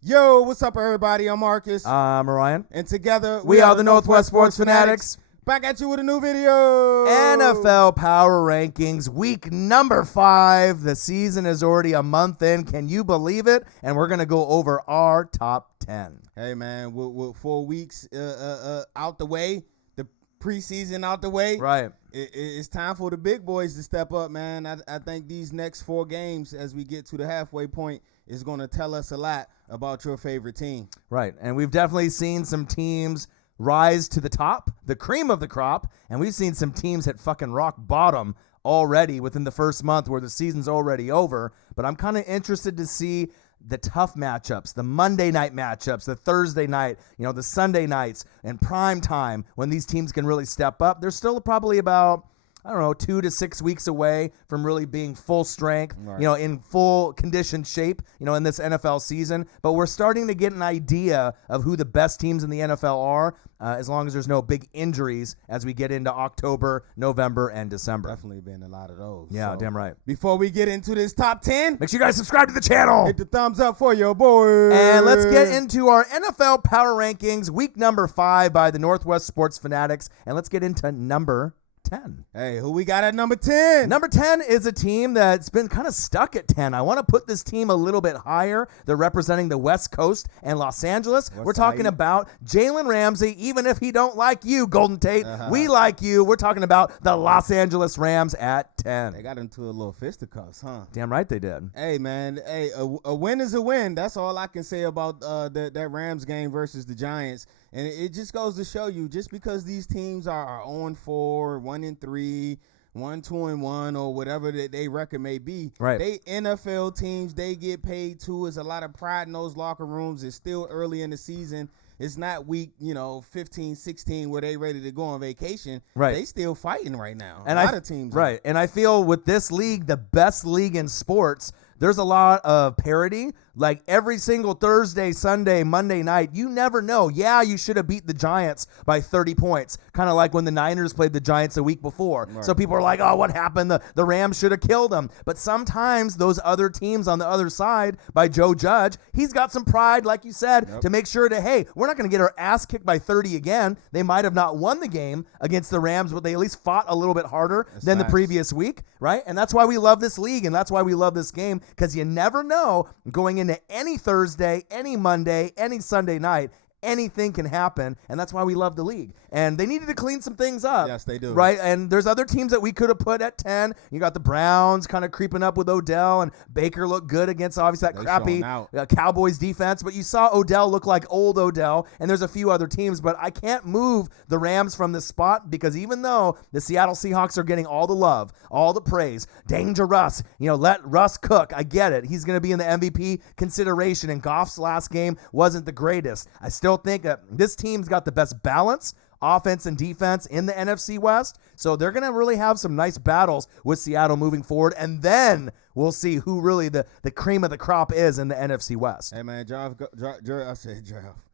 Yo, what's up, everybody? I'm Marcus. I'm Ryan. And together, We are the Northwest Sports Fanatics. Back at you with a new video. NFL Power Rankings, week number 5. The season is already a month in. Can you believe it? And we're going to go over our top 10. Hey, man, we're 4 weeks out the way. The preseason out the way. Right. It's time for the big boys to step up, man. I think these next 4 games, as we get to the halfway point, is going to tell us a lot about your favorite team. Right. And we've definitely seen some teams rise to the top, the cream of the crop, and we've seen some teams hit fucking rock bottom already within the first month where the season's already over. But I'm kind of interested to see the tough matchups, the Monday night matchups, the Thursday night, the Sunday nights, and prime time when these teams can really step up. They're still probably about 2 to 6 weeks away from really being full strength, right, in full conditioned shape, in this NFL season. But we're starting to get an idea of who the best teams in the NFL are, as long as there's no big injuries as we get into October, November, and December. Definitely been a lot of those. Yeah, so damn right. Before we get into this top 10, make sure you guys subscribe to the channel. Hit the thumbs up for your boy. And let's get into our NFL Power Rankings, week number 5 by the Northwest Sports Fanatics. And let's get into number 10. Hey, who we got at number 10? Number 10 is a team that's been kind of stuck at 10. I want to put this team a little bit higher. They're representing the West Coast and Los Angeles. We're talking about Jalen Ramsey, even if he don't like you, Golden Tate. We like you. We're talking about the Los Angeles Rams at 10. They got into a little fisticuffs, huh? Damn right they did. Hey, man. Hey, a win is a win. That's all I can say about that Rams game versus the Giants. And it just goes to show you, just because these teams are 0-4, 1-3, 1-2-1, or whatever they record may be, right? They NFL teams, they get paid too. There's a lot of pride in those locker rooms. It's still early in the season. It's not week, 15, 16 where they ready to go on vacation. Right. They still fighting right now. And a lot of teams. Right. And I feel with this league, the best league in sports, there's a lot of parity. Like every single Thursday, Sunday, Monday night, you never know. Yeah, you should have beat the Giants by 30 points. Kind of like when the Niners played the Giants a week before. Right. So people are like, oh, what happened? The Rams should have killed them. But sometimes those other teams on the other side, by Joe Judge, he's got some pride, like you said, to make sure that, hey, we're not going to get our ass kicked by 30 again. They might have not won the game against the Rams, but they at least fought a little bit harder than the previous week, right? And that's why we love this league, and that's why we love this game, because you never know going into any Thursday, any Monday, any Sunday night, anything can happen, and that's why we love the league. And they needed to clean some things up. Yes, they do. Right? And there's other teams that we could have put at 10. You got the Browns kind of creeping up with Odell, and Baker looked good against, obviously, that crappy Cowboys defense. But you saw Odell look like old Odell, and there's a few other teams. But I can't move the Rams from this spot, because even though the Seattle Seahawks are getting all the love, all the praise, dangerous, let Russ cook. I get it. He's going to be in the MVP consideration, and Goff's last game wasn't the greatest. I still think that this team's got the best balance, offense and defense in the NFC West. So they're going to really have some nice battles with Seattle moving forward. And then we'll see who really the cream of the crop is in the NFC West. Hey, man,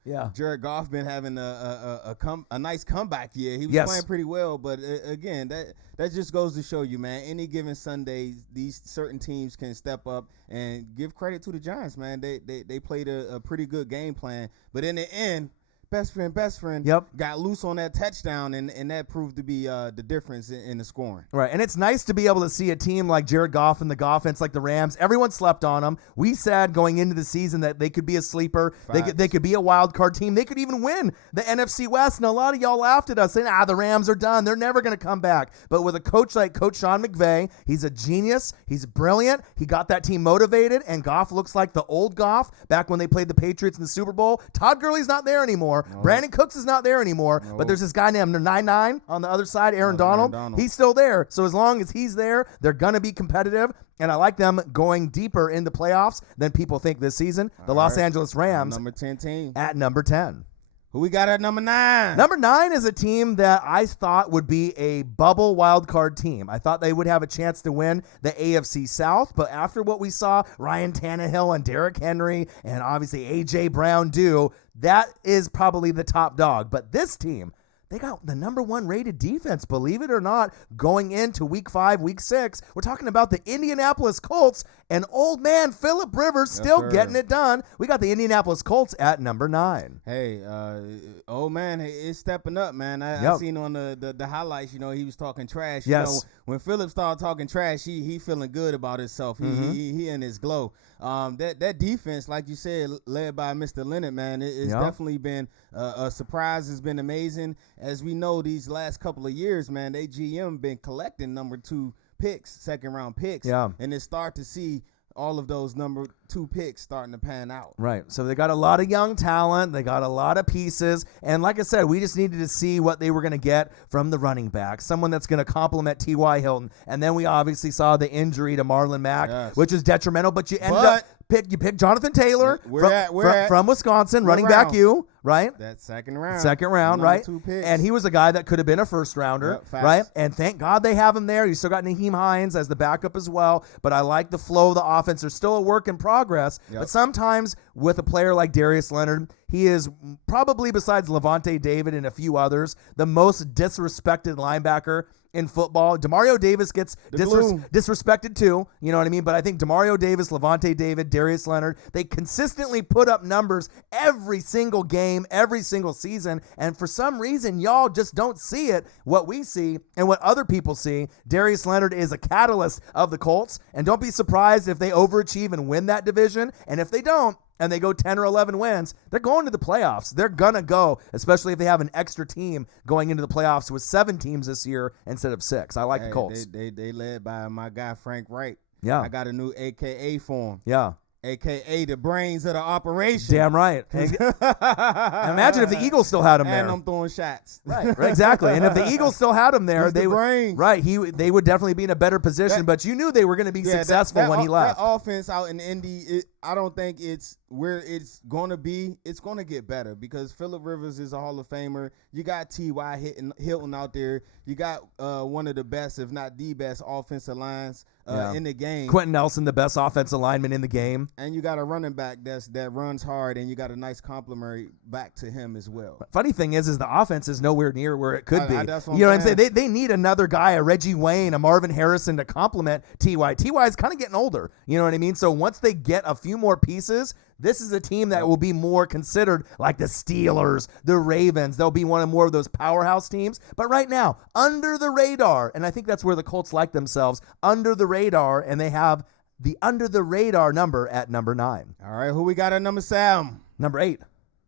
Yeah. Jared Goff been having a nice comeback year. He was playing pretty well, but again, that just goes to show you, man, any given Sunday, these certain teams can step up, and give credit to the Giants, man. They played a pretty good game plan, but in the end, best friend got loose on that touchdown, and that proved to be the difference in the scoring. Right, and it's nice to be able to see a team like Jared Goff and the Goffense, like the Rams. Everyone slept on them. We said going into the season that they could be a sleeper. They could be a wild card team. They could even win the NFC West, and a lot of y'all laughed at us saying, the Rams are done. They're never going to come back. But with a coach like Coach Sean McVay, he's a genius. He's brilliant. He got that team motivated, and Goff looks like the old Goff back when they played the Patriots in the Super Bowl. Todd Gurley's not there anymore. No. Brandon Cooks is not there anymore, but there's this guy named 99 on the other side, Aaron Donald. He's still there. So as long as he's there, they're going to be competitive, and I like them going deeper in the playoffs than people think this season. The Los Angeles Rams, number 10 team. At number 10. Who we got at number 9? Number 9 is a team that I thought would be a bubble wild card team. I thought they would have a chance to win the AFC South, but after what we saw Ryan Tannehill and Derrick Henry and obviously A.J. Brown do, that is probably the top dog. But this team, they got the number 1 rated defense, believe it or not, going into week 5, week 6. We're talking about the Indianapolis Colts, and old man Phillip Rivers still getting it done. We got the Indianapolis Colts at number 9. Hey, old man is stepping up, man. I seen on the highlights, he was talking trash. Yes. When Phillip started talking trash, he feeling good about himself. He in his glow. That defense, like you said, led by Mr. Leonard, man, it's definitely been a surprise. It's been amazing. As we know, these last couple of years, man, they GM been collecting number 2 picks, second-round picks. Yeah. And it's start to see all of those number 2 picks starting to pan out. Right. So they got a lot of young talent. They got a lot of pieces. And like I said, we just needed to see what they were going to get from the running back, someone that's going to complement T.Y. Hilton. And then we obviously saw the injury to Marlon Mack, which is detrimental. But you ended up pick Jonathan Taylor from Wisconsin, running back right? That second round. Second round, number right? 2 picks. And he was a guy that could have been a first rounder, right? And thank God they have him there. You still got Naheem Hines as the backup as well. But I like the flow of the offense. There's still a work in progress. But sometimes with a player like Darius Leonard, he is probably, besides Levante David and a few others, the most disrespected linebacker in football. Demario Davis gets disrespected too, you know what I mean? But I think Demario Davis, Levante David, Darius Leonard, they consistently put up numbers every single game, every single season, and for some reason, y'all just don't see it, what we see and what other people see. Darius Leonard is a catalyst of the Colts, and don't be surprised if they overachieve and win that division, and if they don't, and they go 10 or 11 wins, they're going to the playoffs. They're going to go, especially if they have an extra team going into the playoffs with 7 teams this year instead of 6. I like the Colts. They led by my guy, Frank Wright. Yeah. I got a new AKA for him. Yeah. AKA the brains of the operation. Damn right. Imagine if the Eagles still had him there. And I'm throwing shots. Right, exactly. And if the Eagles still had him there, they would definitely be in a better position. But you knew they were going to be successful when he left. That offense out in Indy, I don't think it's where it's going to be. It's going to get better because Phillip Rivers is a Hall of Famer. You got T.Y. Hilton out there. You got one of the best, if not the best, offensive lines in the game. Quentin Nelson, the best offensive lineman in the game. And you got a running back that runs hard, and you got a nice complementary back to him as well. Funny thing is the offense is nowhere near where it could be. That's what you know what I'm saying? They need another guy, a Reggie Wayne, a Marvin Harrison to complement T.Y. T.Y. is kind of getting older. You know what I mean? So once they get a few more pieces, this is a team that will be more considered like the Steelers, the Ravens. They'll be one of more of those powerhouse teams. But right now, under the radar, and I think that's where the Colts like themselves, under the radar, and they have the under the radar number at number 9. All right, who we got at number 7? Number 8.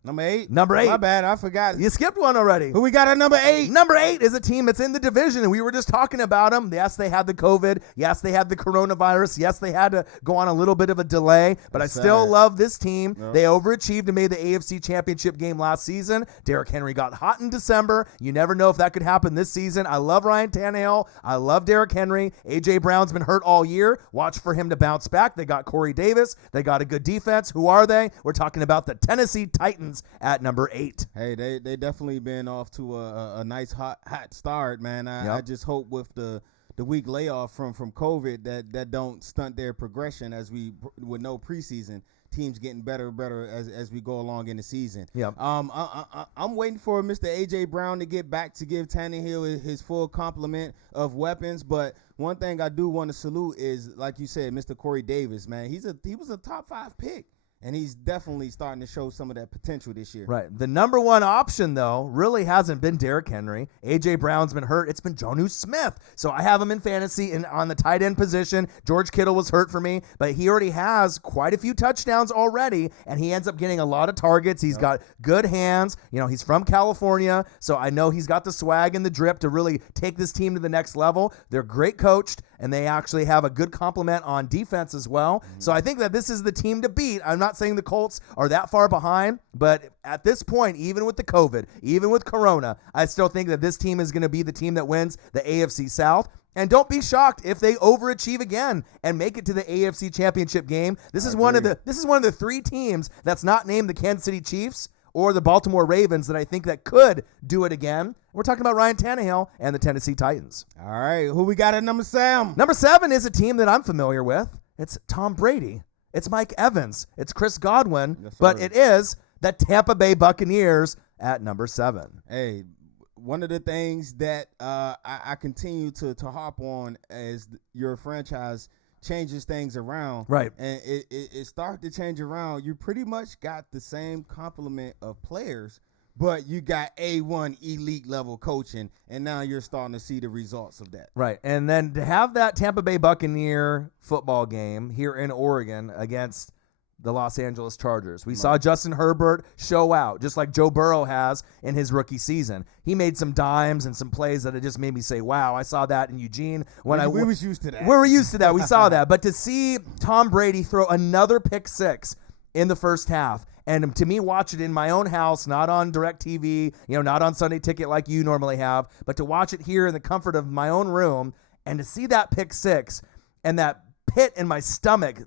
Number 8? Number 8. My bad, I forgot. You skipped one already. Who we got at number 8? Number 8 is a team that's in the division, and we were just talking about them. Yes, they had the COVID. Yes, they had the coronavirus. Yes, they had to go on a little bit of a delay, but I still love this team. Yep. They overachieved and made the AFC Championship game last season. Derrick Henry got hot in December. You never know if that could happen this season. I love Ryan Tannehill. I love Derrick Henry. A.J. Brown's been hurt all year. Watch for him to bounce back. They got Corey Davis. They got a good defense. Who are they? We're talking about the Tennessee Titans at number 8. Hey, they definitely been off to a nice hot start, man. I just hope with the week layoff from COVID that don't stunt their progression as we with no preseason. Teams getting better and better as we go along in the season. Yeah. I'm waiting for Mr. A.J. Brown to get back to give Tannehill his full complement of weapons. But one thing I do want to salute is, like you said, Mr. Corey Davis, man. He was a top 5 pick. And he's definitely starting to show some of that potential this year. Right. The number one option, though, really hasn't been Derrick Henry. A.J. Brown's been hurt. It's been Jonnu Smith. So I have him in fantasy on the tight end position. George Kittle was hurt for me, but he already has quite a few touchdowns already, and he ends up getting a lot of targets. He's got good hands. You know, he's from California, so I know he's got the swag and the drip to really take this team to the next level. They're great coached, and they actually have a good complement on defense as well. Mm-hmm. So I think that this is the team to beat. I'm not saying the Colts are that far behind, but at this point, even with the COVID, even with Corona, I still think that this team is going to be the team that wins the AFC South. And don't be shocked if they overachieve again and make it to the AFC Championship game. This is one of the 3 teams that's not named the Kansas City Chiefs or the Baltimore Ravens that I think that could do it again. We're talking about Ryan Tannehill and the Tennessee Titans. All right, who we got at number 7? Number 7 is a team that I'm familiar with. It's Tom Brady. It's Mike Evans. It's Chris Godwin. Yes, but it is the Tampa Bay Buccaneers at number 7. Hey, one of the things that I continue to harp on as your franchise changes things around. Right. And it started to change around. You pretty much got the same complement of players, but you got A1 elite level coaching, and now you're starting to see the results of that. Right. And then to have that Tampa Bay Buccaneer football game here in Oregon against the Los Angeles Chargers. We saw Justin Herbert show out, just like Joe Burrow has in his rookie season. He made some dimes and some plays that it just made me say, wow, I saw that in Eugene. We was used to that. We were used to that. We saw that. But to see Tom Brady throw another pick six in the first half, and to me, watch it in my own house, not on DirecTV, not on Sunday Ticket like you normally have, but to watch it here in the comfort of my own room, and to see that pick six and that pit in my stomach,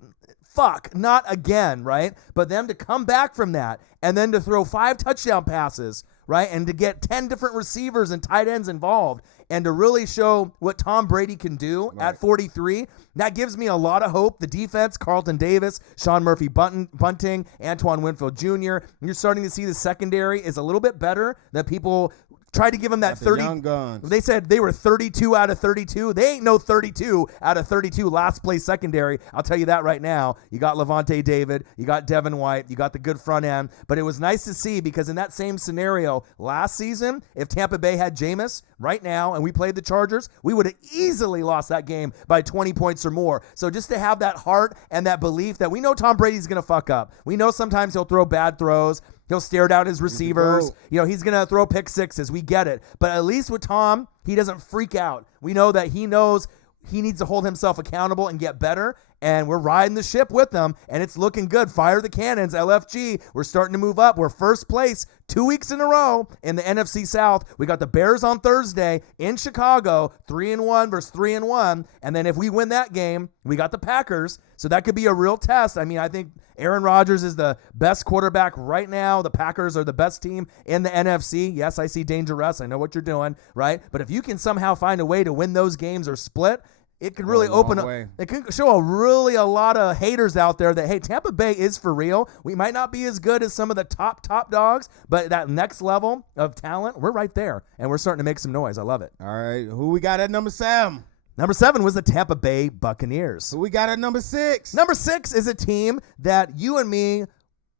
fuck, not again, right? But them to come back from that and then to throw 5 touchdown passes, right? And to get 10 different receivers and tight ends involved and to really show what Tom Brady can do at 43, that gives me a lot of hope. The defense, Carlton Davis, Sean Murphy Bunting, Antoine Winfield Jr., you're starting to see the secondary is a little bit better than people tried to give him that 30. Young guns. They said they were 32 out of 32. They ain't no 32 out of 32 last place secondary. I'll tell you that right now. You got Levante David. You got Devin White. You got the good front end. But it was nice to see because in that same scenario last season, if Tampa Bay had Jameis right now and we played the Chargers, we would have easily lost that game by 20 points or more. So just to have that heart and that belief that we know Tom Brady's going to fuck up. We know sometimes he'll throw bad throws. He'll stare down his receivers. He's going to throw pick sixes. We get it. But at least with Tom, he doesn't freak out. We know that he knows he needs to hold himself accountable and get better. And we're riding the ship with them, and it's looking good. Fire the cannons, LFG. We're starting to move up. We're first place 2 weeks in a row in the NFC South. We got the Bears on Thursday in Chicago, 3-1 versus 3-1. And then if we win that game, we got the Packers. So that could be a real test. I mean, I think Aaron Rodgers is the best quarterback right now. The Packers are the best team in the NFC. Yes, I see dangerous. I know what you're doing, right? But if you can somehow find a way to win those games or split, it could really open up. It could show a lot of haters out there that, hey, Tampa Bay is for real. We might not be as good as some of the top dogs, but that next level of talent, we're right there, and we're starting to make some noise. I love it. All right, who we got at number 7? Number 7 was the Tampa Bay Buccaneers. Who we got at number 6? Number 6 is a team that you and me,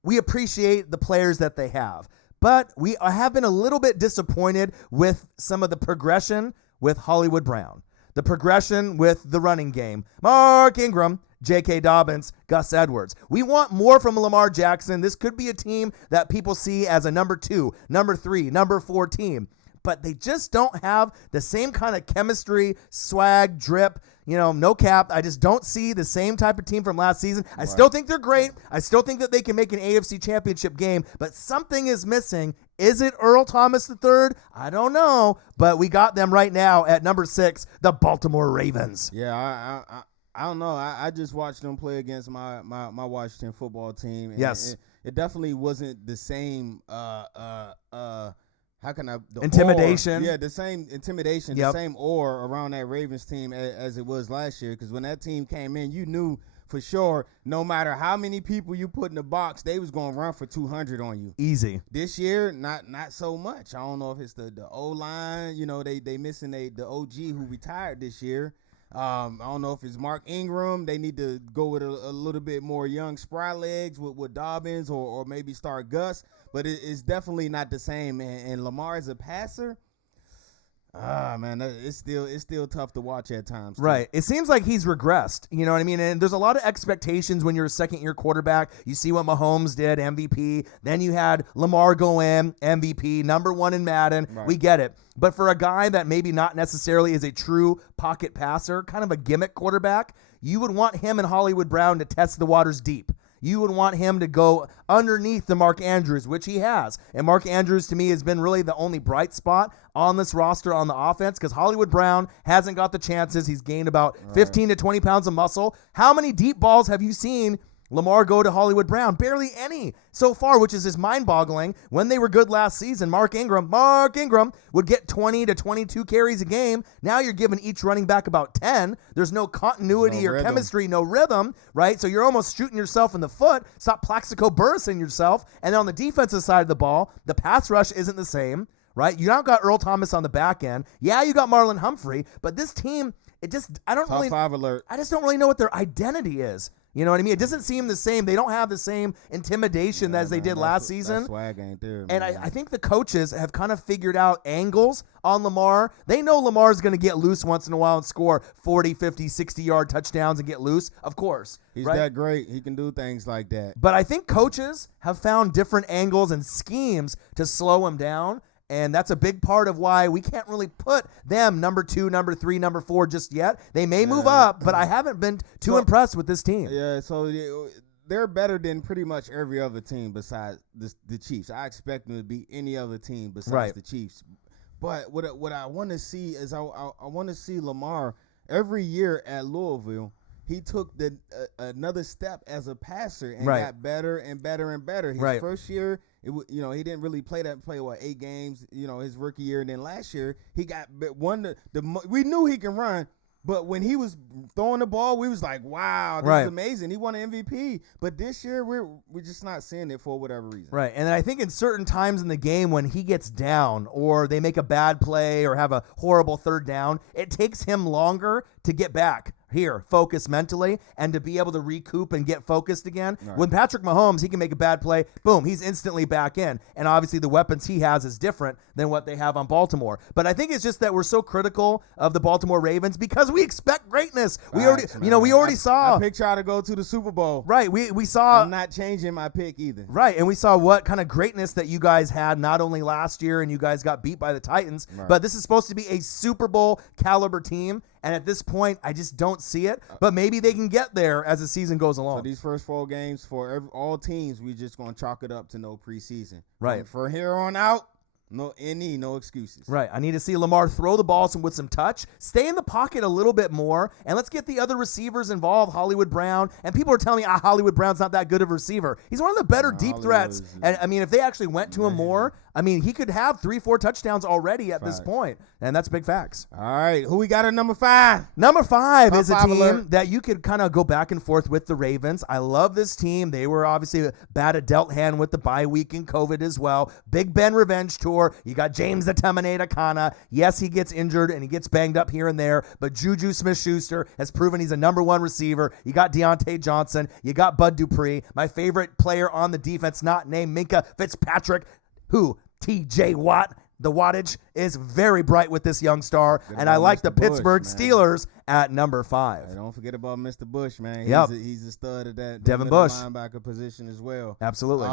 we appreciate the players that they have, but we have been a little bit disappointed with some of the progression with Hollywood Brown. The progression with the running game. Mark Ingram, J.K. Dobbins, Gus Edwards. We want more from Lamar Jackson. This could be a team that people see as a number 2, number 3, number 4 team. But they just don't have the same kind of chemistry, swag, drip, no cap. I just don't see the same type of team from last season. I still think they're great. I still think that they can make an AFC championship game, but something is missing. Is it Earl Thomas III? I don't know, but we got them right now at number 6, the Baltimore Ravens. Yeah, I don't know. I just watched them play against my Washington football team. And yes. It definitely wasn't the same intimidation. The same intimidation, the same aura around that Ravens team as it was last year. Because when that team came in, you knew for sure, no matter how many people you put in the box, they was going to run for 200 on you. Easy. This year, not so much. I don't know if it's the O-line. They missing the OG who retired this year. I don't know if it's Mark Ingram. They need to go with a little bit more young spry legs with Dobbins or maybe start Gus. But it's definitely not the same. And Lamar as a passer, man, it's still tough to watch at times. Too. Right. It seems like he's regressed. You know what I mean? And there's a lot of expectations when you're a second-year quarterback. You see what Mahomes did, MVP. Then you had Lamar go in, MVP, number 1 in Madden. Right. We get it. But for a guy that maybe not necessarily is a true pocket passer, kind of a gimmick quarterback, you would want him and Hollywood Brown to test the waters deep. You would want him to go underneath the Mark Andrews, which he has. And Mark Andrews, to me, has been really the only bright spot on this roster on the offense because Hollywood Brown hasn't got the chances. He's gained about 15 to 20 pounds of muscle. How many deep balls have you seen Lamar go to Hollywood Brown? Barely any so far, which is just mind-boggling. When they were good last season, Mark Ingram would get 20 to 22 carries a game. Now you're giving each running back about 10. There's no continuity or chemistry, no rhythm, right? So you're almost shooting yourself in the foot. Stop Plaxico Burressing yourself. And on the defensive side of the ball, the pass rush isn't the same, right? You now got Earl Thomas on the back end. Yeah, you got Marlon Humphrey, but this team I don't Top really 5 alert. I just don't really know what their identity is. You know what I mean? It doesn't seem the same. They don't have the same intimidation as they did last season. That swag ain't there, and man. I think the coaches have kind of figured out angles on Lamar. They know Lamar's going to get loose once in a while and score 40, 50, 60-yard touchdowns and get loose. Of course. He's right? that great. He can do things like that. But I think coaches have found different angles and schemes to slow him down. And that's a big part of why we can't really put them number 2, number 3, number 4 just yet. They may move up, but I haven't been too impressed with this team. Yeah, so they're better than pretty much every other team besides the Chiefs. I expect them to beat any other team besides the Chiefs. But what I want to see is I want to see Lamar every year at Louisville. He took another step as a passer and got better and better and better. His first year, he didn't really play 8 games, his rookie year. And then last year, he got we knew he can run, but when he was throwing the ball, we was like, wow, this is amazing. He won an MVP. But this year, we're just not seeing it for whatever reason. Right, and I think in certain times in the game when he gets down or they make a bad play or have a horrible third down, it takes him longer to get back. Focus mentally, and to be able to recoup and get focused again. Right. When Patrick Mahomes, he can make a bad play, boom, he's instantly back in. And obviously the weapons he has is different than what they have on Baltimore. But I think it's just that we're so critical of the Baltimore Ravens because we expect greatness. We already saw. I picked y'all to go to the Super Bowl. Right, we saw. I'm not changing my pick either. Right, and we saw what kind of greatness that you guys had not only last year and you guys got beat by the Titans, but this is supposed to be a Super Bowl caliber team. And at this point, I just don't see it. But maybe they can get there as the season goes along. So these first 4 games for all teams, we're just going to chalk it up to no preseason. Right. And from here on out, no excuses. Right. I need to see Lamar throw the ball with some touch, stay in the pocket a little bit more, and let's get the other receivers involved, Hollywood Brown. And people are telling me, Hollywood Brown's not that good of a receiver. He's one of the better deep threats. And, I mean, if they actually went to him more, I mean, he could have 3-4 touchdowns already at this point. And that's big facts. All right. Who we got at number 5? Number 5 is a team that you could kind of go back and forth with the Ravens. I love this team. They were obviously bad a dealt hand with the bye week and COVID as well. Big Ben revenge tour. You got James the Terminator Kana. Yes, he gets injured and he gets banged up here and there, but Juju Smith-Schuster has proven he's a number 1 receiver. You got Deontay Johnson. You got Bud Dupree. My favorite player on the defense, not named Minka Fitzpatrick, who TJ Watt. The wattage is very bright with this young star, and I like the Pittsburgh Steelers at number 5. Hey, don't forget about Mr. Bush, man. He's a stud at that Devin Bush linebacker position as well. Absolutely.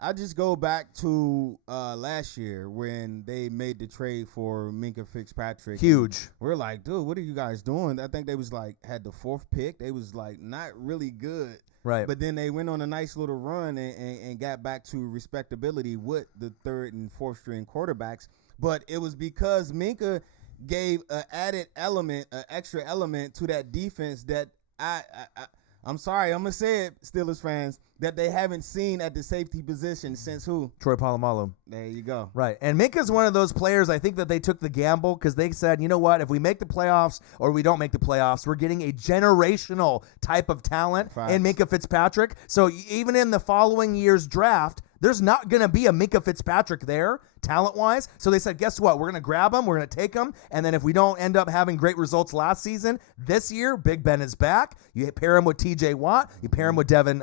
I just go back to last year when they made the trade for Minka Fitzpatrick. Huge. We're like, dude, what are you guys doing? I think they was had the 4th pick. They was not really good. Right. But then they went on a nice little run and got back to respectability with the 3rd and 4th string quarterbacks. But it was because Minka gave an added element, an extra element to that defense that I'm sorry, I'm going to say it, Steelers fans, that they haven't seen at the safety position since who? Troy Polamalu. There you go. Right. And Minka's one of those players, I think that they took the gamble because they said, you know what, if we make the playoffs or we don't make the playoffs, we're getting a generational type of talent in Minka Fitzpatrick. So even in the following year's draft, there's not going to be a Minka Fitzpatrick there, talent-wise. So they said, guess what? We're going to grab him. We're going to take him. And then if we don't end up having great results last season, this year, Big Ben is back. You pair him with TJ Watt. You pair him with Devin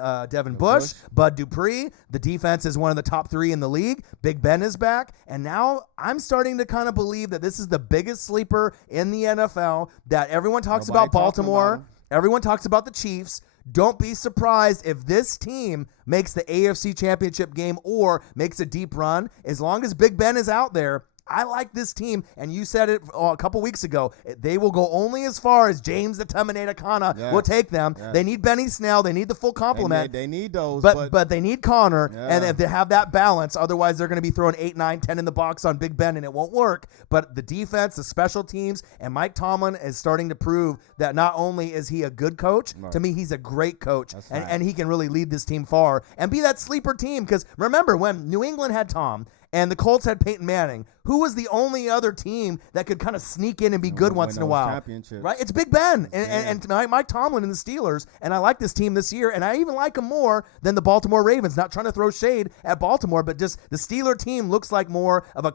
Bush, Bud Dupree. The defense is one of the top 3 in the league. Big Ben is back. And now I'm starting to kind of believe that this is the biggest sleeper in the NFL, that everyone talks about Baltimore. Everyone talks about the Chiefs. Don't be surprised if this team makes the AFC Championship game or makes a deep run. As long as Big Ben is out there, I like this team, and you said it a couple weeks ago. They will go only as far as James the Terminator Kana will take them. They need Benny Snell. They need the full complement. They need those. But they need Connor, and if they have that balance, otherwise they're going to be throwing 8, 9, 10 in the box on Big Ben, and it won't work. But the defense, the special teams, and Mike Tomlin is starting to prove that not only is he a good coach, to me he's a great coach, and he can really lead this team far and be that sleeper team. Because remember, when New England had Tom and the Colts had Peyton Manning, who was the only other team that could kind of sneak in and be good once in a while? Right? It's Big Ben and Mike Tomlin and the Steelers, and I like this team this year, and I even like them more than the Baltimore Ravens. Not trying to throw shade at Baltimore, but just the Steeler team looks like more of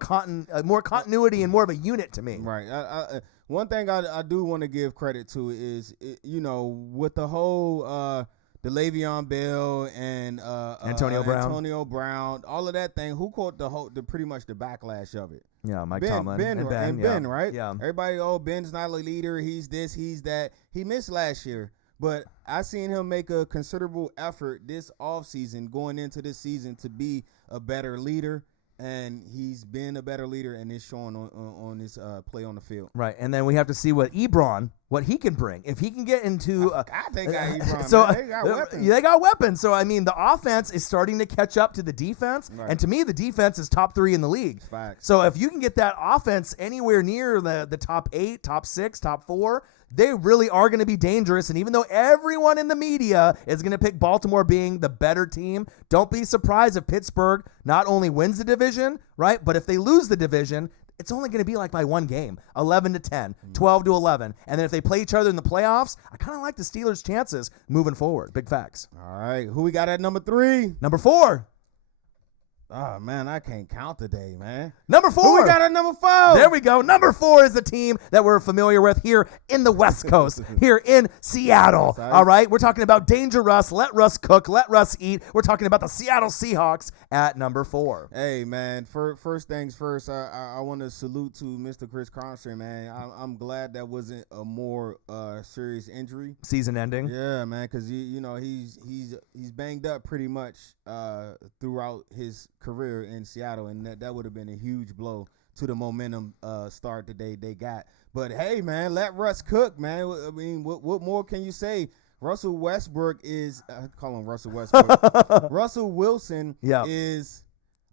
more continuity and more of a unit to me. Right. one thing I do want to give credit to is, with the whole the Le'Veon Bell and Antonio Brown, all of that thing. Who caught the pretty much the backlash of it? Yeah, Mike Tomlin and Ben, right? Yeah. Everybody, Ben's not a leader. He's this, he's that. He missed last year, but I seen him make a considerable effort this offseason, going into this season, to be a better leader. And he's been a better leader, and it's showing on his play on the field. Right, and then we have to see what he can bring. If he can get into... they got Ebron, so, man. They got weapons. They got weapons. So, I mean, the offense is starting to catch up to the defense. Right. And to me, the defense is top 3 in the league. Facts. So, if you can get that offense anywhere near the top 8, top 6, top 4... they really are going to be dangerous. And even though everyone in the media is going to pick Baltimore being the better team, don't be surprised if Pittsburgh not only wins the division, right, but if they lose the division, it's only going to be like by one game, 11-10, 12-11. And then if they play each other in the playoffs, I kind of like the Steelers' chances moving forward. Big facts. All right. Who we got at number 3? Number 4. Oh, man, I can't count today, man. Number 4. Who we got at number 4? There we go. Number 4 is the team that we're familiar with here in the West Coast, here in Seattle. All right, we're talking about Danger Russ, let Russ cook, let Russ eat. We're talking about the Seattle Seahawks at number 4. Hey, man, first things first, I want to salute to Mr. Chris Constantine, man. I'm glad that wasn't a more serious injury. Season ending. Yeah, man, because he's banged up pretty much throughout his career in Seattle, and that would have been a huge blow to the momentum start that they got. But hey, man, let Russ cook, man. I mean, what more can you say? Russell Westbrook is call him Russell Westbrook. Russell Wilson is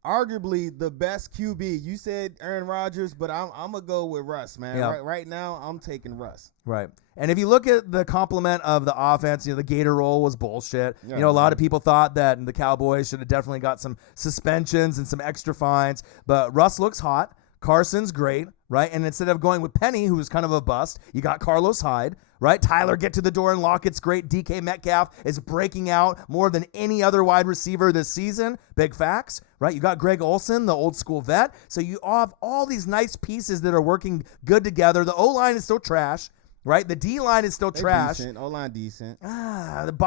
arguably the best QB. You said Aaron Rodgers, but I'm gonna go with Russ, man. Right now, I'm taking Russ. Right. And if you look at the complement of the offense, the Gator roll was bullshit. Yeah, a lot of people thought that the Cowboys should have definitely got some suspensions and some extra fines. But Russ looks hot. Carson's great, right? And instead of going with Penny, who was kind of a bust, you got Carlos Hyde, right? Tyler get to the door and Lockett's great. DK Metcalf is breaking out more than any other wide receiver this season. Big facts, right? You got Greg Olsen, the old school vet. So you have all these nice pieces that are working good together. The O-line is still trash. Right, the D-line is still trash. Decent. O-line decent.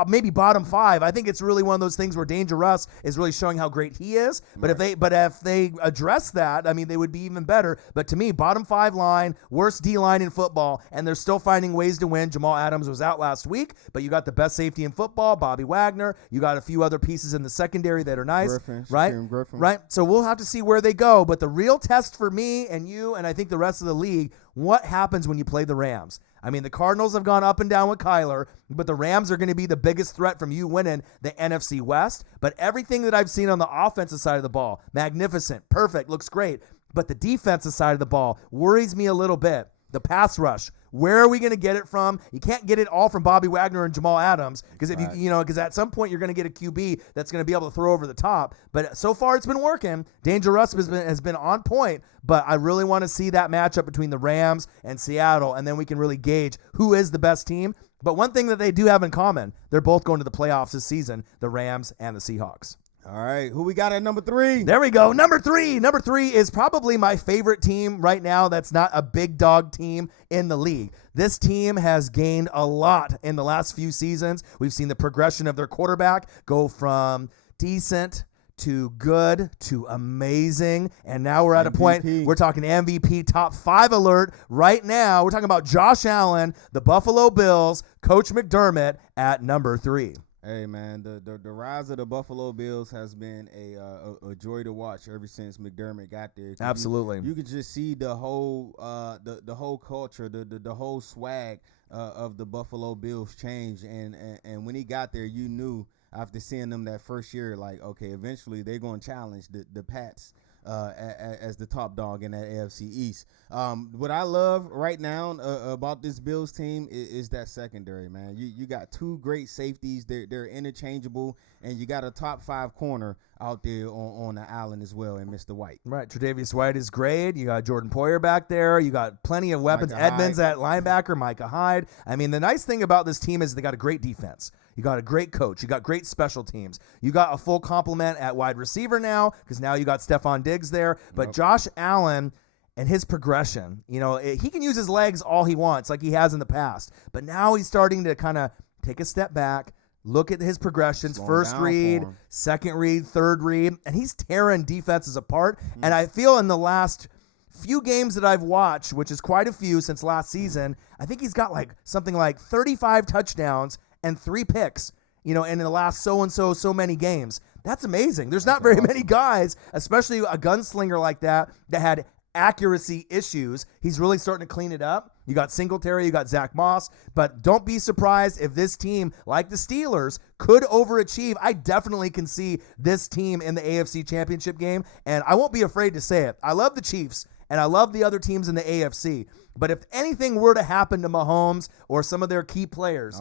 Maybe bottom 5. I think it's really one of those things where Danger Russ is really showing how great he is. But if they address that, I mean, they would be even better. But to me, bottom 5 line, worst D-line in football, and they're still finding ways to win. Jamal Adams was out last week, but you got the best safety in football, Bobby Wagner. You got a few other pieces in the secondary that are nice, right? Right. So we'll have to see where they go. But the real test for me and you, and I think the rest of the league, what happens when you play the Rams? I mean, the Cardinals have gone up and down with Kyler, but the Rams are going to be the biggest threat from you winning the NFC West. But everything that I've seen on the offensive side of the ball, magnificent, perfect, looks great. But the defensive side of the ball worries me a little bit. The pass rush, where are we going to get it from? You can't get it all from Bobby Wagner and Jamal Adams because because at some point you're going to get a QB that's going to be able to throw over the top. But so far it's been working. Danger Russ has been on point, but I really want to see that matchup between the Rams and Seattle, and then we can really gauge who is the best team. But one thing that they do have in common, they're both going to the playoffs this season, the Rams and the Seahawks. All right, who we got at number 3? There we go. Number 3. Number 3 is probably my favorite team right now that's not a big dog team in the league. This team has gained a lot in the last few seasons. We've seen the progression of their quarterback go from decent to good to amazing, and now we're at a point we're talking MVP top 5 alert right now. We're talking about Josh Allen, the Buffalo Bills, Coach McDermott at number 3. Hey, man, the rise of the Buffalo Bills has been a joy to watch ever since McDermott got there. Absolutely. You could just see the whole the whole culture, the whole swag of the Buffalo Bills change. And when he got there, you knew after seeing them that first year, like, okay, eventually they're going to challenge the Pats as the top dog in that AFC East. What I love right now about this Bills team is that secondary, man. You got 2 great safeties. They're interchangeable, and you got a top 5 corner out there on the island as well, and Mr. White. Right, Tre'Davious White is great. You got Jordan Poyer back there. You got plenty of weapons. Micah Edmonds Hyde. at linebacker, Micah Hyde. I mean, the nice thing about this team is they got a great defense. You got a great coach. You got great special teams. You got a full complement at wide receiver now because now you got Stephon Diggs there. But Josh Allen and his progression. He can use his legs all he wants like he has in the past, but now he's starting to kind of take a step back, look at his progressions, first read, second read, third read, and he's tearing defenses apart. Mm-hmm. And I feel in the last few games that I've watched, which is quite a few since last season, I think he's got something like 35 touchdowns and 3 picks, in the last so many games. That's amazing. There's not very many guys, especially a gunslinger like that had accuracy issues. He's really starting to clean it up. You got Singletary, you got Zach Moss, but don't be surprised if this team, like the Steelers, could overachieve. I definitely can see this team in the AFC Championship game, and I won't be afraid to say it. I love the Chiefs, and I love the other teams in the AFC. But if anything were to happen to Mahomes or some of their key players,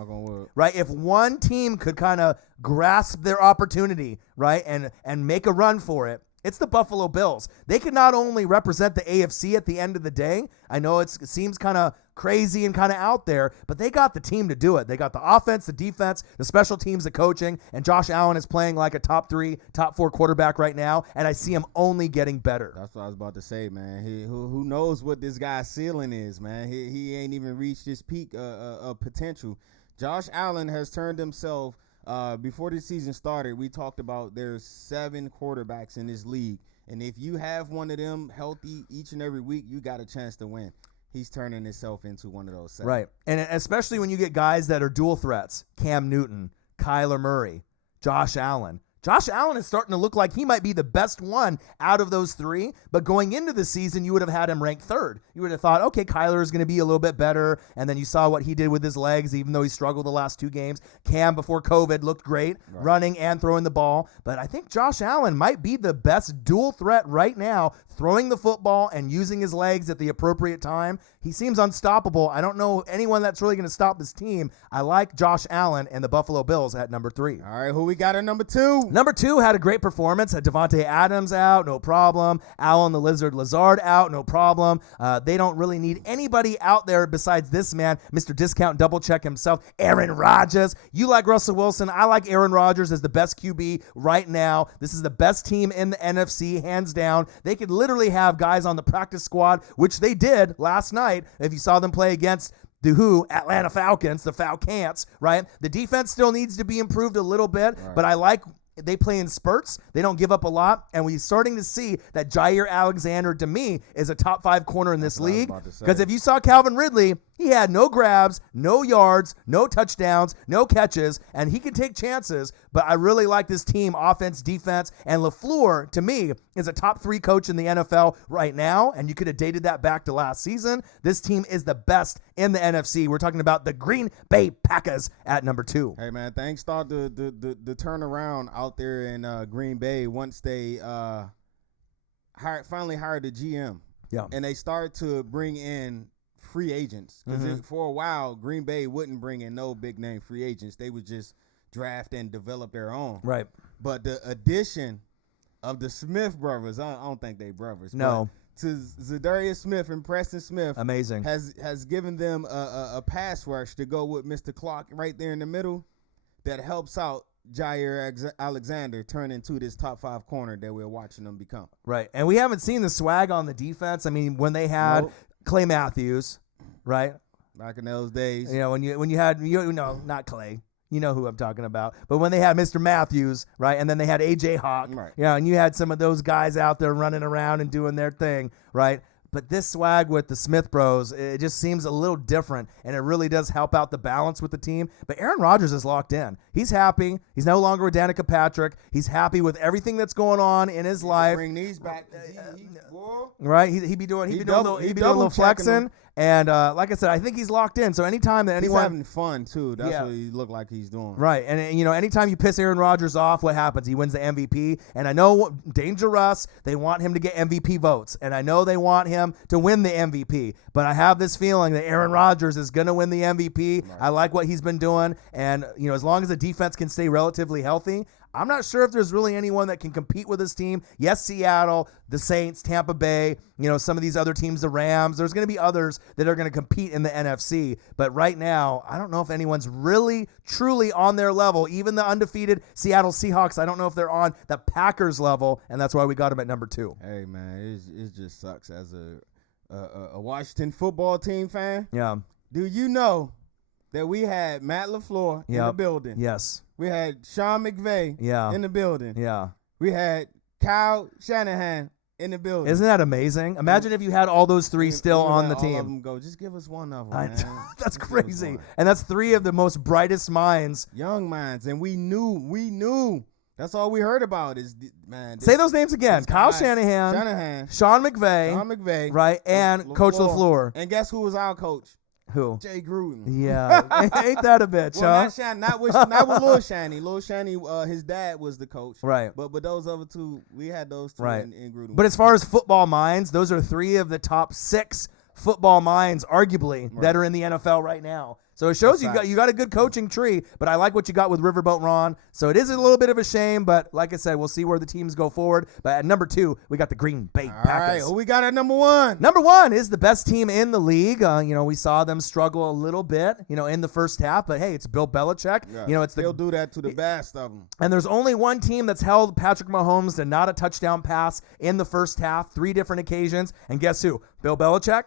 right, if one team could kind of grasp their opportunity, right, and make a run for it, it's the Buffalo Bills. They can not only represent the AFC at the end of the day. I know it seems kind of crazy and kind of out there, but they got the team to do it. They got the offense, the defense, the special teams, the coaching, and Josh Allen is playing like a top 3, top 4 quarterback right now, and I see him only getting better. That's what I was about to say, man. Who knows what this guy's ceiling is, man. He ain't even reached his peak of potential. Josh Allen has turned himself before the season started, we talked about there's 7 quarterbacks in this league. And if you have one of them healthy each and every week, you got a chance to win. He's turning himself into one of those 7. Right. And especially when you get guys that are dual threats, Cam Newton, Kyler Murray, Josh Allen. Josh Allen is starting to look like he might be the best one out of those 3, but going into the season, you would have had him ranked 3rd. You would have thought, okay, Kyler is going to be a little bit better, and then you saw what he did with his legs, even though he struggled the last 2 games. Cam, before COVID, looked great, running and throwing the ball, but I think Josh Allen might be the best dual threat right now, throwing the football and using his legs at the appropriate time. He seems unstoppable. I don't know anyone that's really going to stop this team. I like Josh Allen and the Buffalo Bills at number 3. All right, who we got at number 2? Number 2 had a great performance. Had Devontae Adams out, no problem. Allen the Lizard Lazard out, no problem. They don't really need anybody out there besides this man, Mr. Discount Double Check himself, Aaron Rodgers. You like Russell Wilson. I like Aaron Rodgers as the best QB right now. This is the best team in the NFC, hands down. They could literally have guys on the practice squad, which they did last night. If you saw them play against the Atlanta Falcons, the Falcons, right? The defense still needs to be improved a little bit, but I like they play in spurts. They don't give up a lot, and we're starting to see that Jair Alexander, to me, is a top 5 corner in this league. Because if you saw Calvin Ridley, he had no grabs, no yards, no touchdowns, no catches, and he can take chances. But I really like this team, offense, defense, and LaFleur, to me, is a top 3 coach in the NFL right now, and you could have dated that back to last season. This team is the best in the NFC. We're talking about the Green Bay Packers at number 2. Hey, man, things start the turnaround out there in Green Bay once they finally hired the GM. Yeah. And they started to bring in free agents. Because for a while, Green Bay wouldn't bring in no big-name free agents. They would just draft and develop their own. Right. But the addition of the Smith brothers, I don't think they brothers. No. To Zadarius Smith and Preston Smith. Amazing. Has given them a pass rush to go with Mr. Clock right there in the middle that helps out Jair Alexander turn into this top 5 corner that we're watching them become. Right. And we haven't seen the swag on the defense. I mean, when they had Clay Matthews, right? Back in those days. You know, when you had not Clay. You know who I'm talking about. But when they had Mr. Matthews, right, and then they had A.J. Hawk, right. And you had some of those guys out there running around and doing their thing, right? But this swag with the Smith bros, it just seems a little different, and it really does help out the balance with the team. But Aaron Rodgers is locked in. He's happy. He's no longer with Danica Patrick. He's happy with everything that's going on in his life. Bring these back. Right? He'd be doing a little flexing. And like I said, I think he's locked in. So anytime that anyone... He's having fun, too. That's what he looked like he's doing. Right. And, anytime you piss Aaron Rodgers off, what happens? He wins the MVP. And I know Dangerous, they want him to get MVP votes. And I know they want him to win the MVP. But I have this feeling that Aaron Rodgers is going to win the MVP. Right. I like what he's been doing. And, as long as the defense can stay relatively healthy, I'm not sure if there's really anyone that can compete with this team. Yes, Seattle, the Saints, Tampa Bay, some of these other teams, the Rams. There's going to be others that are going to compete in the NFC. But right now, I don't know if anyone's really, truly on their level. Even the undefeated Seattle Seahawks, I don't know if they're on the Packers level, and that's why we got them at number 2. Hey, man, it just sucks as a a Washington football team fan. Yeah. Do you know that we had Matt LaFleur in the building? Yes. We had Sean McVay in the building. Yeah. We had Kyle Shanahan in the building. Isn't that amazing? Imagine if you had all those three still on the team. All of them go. Just give us one of them, man. That's crazy. And that's three of the most brightest minds. Young minds. And we knew. That's all we heard about is, man. Say those names again. Kyle Shanahan, Sean McVay, right, and Coach LaFleur. And guess who was our coach? Who? Jay Gruden. Yeah. Ain't that a bitch, well, huh? Not with Lil Shanny. Lil Shanny, his dad was the coach. Right. But those other two, we had those two in Gruden. But as far as football minds, those are three of the top 6 football minds, arguably, that are in the NFL right now. So it shows you got a good coaching tree, but I like what you got with Riverboat Ron. So it is a little bit of a shame, but like I said, we'll see where the teams go forward. But at number 2, we got the Green Bay Packers. All right, who we got at number 1? Number 1 is the best team in the league. We saw them struggle a little bit, in the first half, but hey, it's Bill Belichick. Yeah, they'll do that to the best of them. And there's only one team that's held Patrick Mahomes to not a touchdown pass in the first half, 3 different occasions. And guess who? Bill Belichick.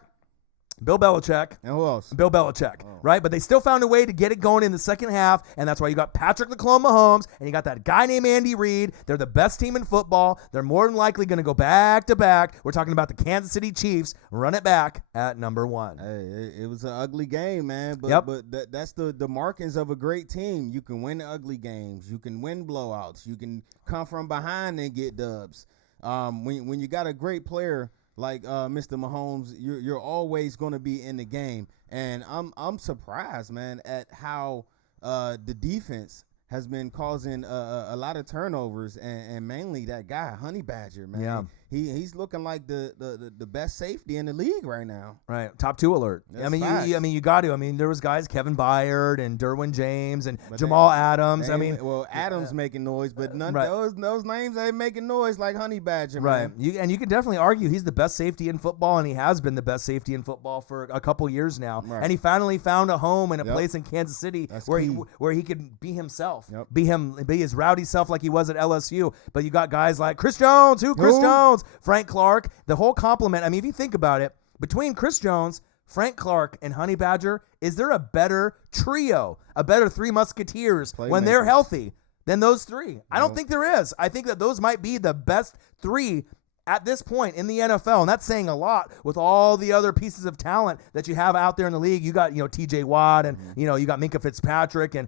And who else? Bill Belichick, right? But they still found a way to get it going in the second half, and that's why you got Patrick the Clone Mahomes, and you got that guy named Andy Reid. They're the best team in football. They're more than likely going to go back-to-back. We're talking about the Kansas City Chiefs. Run it back at number 1. Hey, it was an ugly game, man, but that's the markings of a great team. You can win ugly games. You can win blowouts. You can come from behind and get dubs. When you got a great player like Mr. Mahomes, you're always going to be in the game, and I'm surprised, man, at how the defense has been causing a lot of turnovers, and mainly that guy Honey Badger, man. Yeah. He's looking like the best safety in the league right now. Right, top 2 alert. That's you got to. There was guys Kevin Byard and Derwin James and Jamal Adams. Adams making noise, but none those names ain't making noise like Honey Badger, right? Man. You can definitely argue he's the best safety in football, and he has been the best safety in football for a couple years now. Right. And he finally found a home and a place in Kansas City where he could be himself, be his rowdy self like he was at LSU. But you got guys like Chris Jones, Chris Jones. Frank Clark, the whole complement. If you think about it, between Chris Jones, Frank Clark, and Honey Badger, is there a better trio, a better 3 musketeers when they're healthy than those 3? I don't think there is. I think that those might be the best 3 at this point in the NFL, and that's saying a lot with all the other pieces of talent that you have out there in the league. You got, TJ Watt, and you got Minka Fitzpatrick, and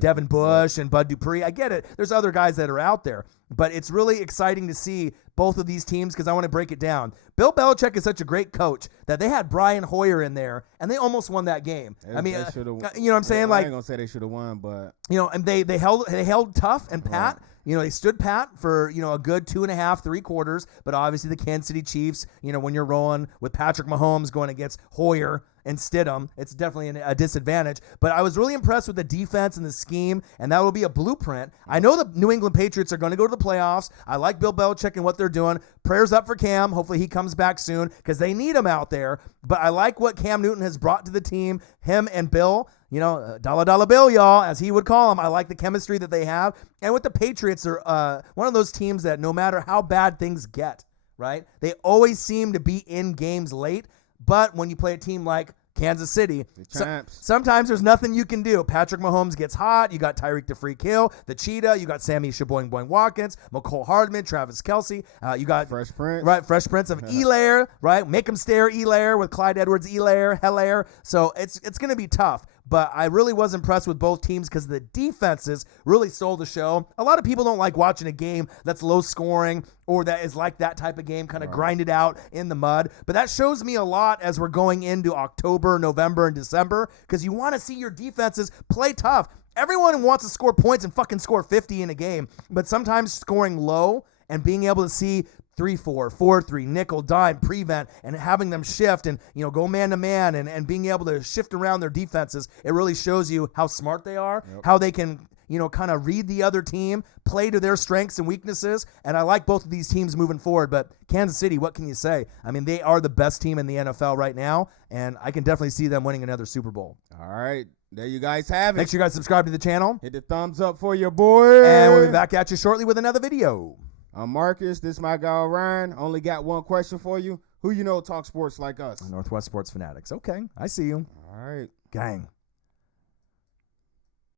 Devin Bush and Bud Dupree. I get it. There's other guys that are out there, but it's really exciting to see both of these teams because I want to break it down. Bill Belichick is such a great coach that they had Brian Hoyer in there, and they almost won that game. They you know what I'm saying? I ain't gonna say they should have won, but and they held tough and pat. Right. They stood pat for, a good 2.5, 3 quarters, but obviously the Kansas City Chiefs, when you're rolling with Patrick Mahomes going against Hoyer and Stidham, it's definitely a disadvantage. But I was really impressed with the defense and the scheme, and that will be a blueprint. I know the New England Patriots are going to go to the playoffs. I like Bill Belichick and what they're doing. Prayers up for Cam. Hopefully he comes back soon because they need him out there. But I like what Cam Newton has brought to the team, him and Bill. Dollar bill, y'all, as he would call them. I like the chemistry that they have. And with the Patriots, they're one of those teams that no matter how bad things get, right, they always seem to be in games late. But when you play a team like Kansas City, sometimes there's nothing you can do. Patrick Mahomes gets hot. You got Tyreek the Freak Hill, the Cheetah. You got Sammy Shaboing Boing Watkins, McCole Hardman, Travis Kelce. You got Fresh Prince. Right, Fresh Prince of Elaire, right? Make him stare Elaire with Clyde Edwards-Helaire. So it's going to be tough. But I really was impressed with both teams because the defenses really stole the show. A lot of people don't like watching a game that's low scoring or that is like that type of game, kind of grinded out in the mud. But that shows me a lot as we're going into October, November, and December because you want to see your defenses play tough. Everyone wants to score points and fucking score 50 in a game, but sometimes scoring low and being able to see 3-4, 4-3, nickel, dime, prevent, and having them shift and, go man-to-man and being able to shift around their defenses, it really shows you how smart they are, how they can, kind of read the other team, play to their strengths and weaknesses, and I like both of these teams moving forward, but Kansas City, what can you say? They are the best team in the NFL right now, and I can definitely see them winning another Super Bowl. All right. There you guys have it. Make sure you guys subscribe to the channel. Hit the thumbs up for your boy. And we'll be back at you shortly with another video. I'm Marcus. This is my guy, Ryan. Only got one question for you. who you know talk sports like us. Northwest Sports Fanatics. Okay, I see you. All right. Gang.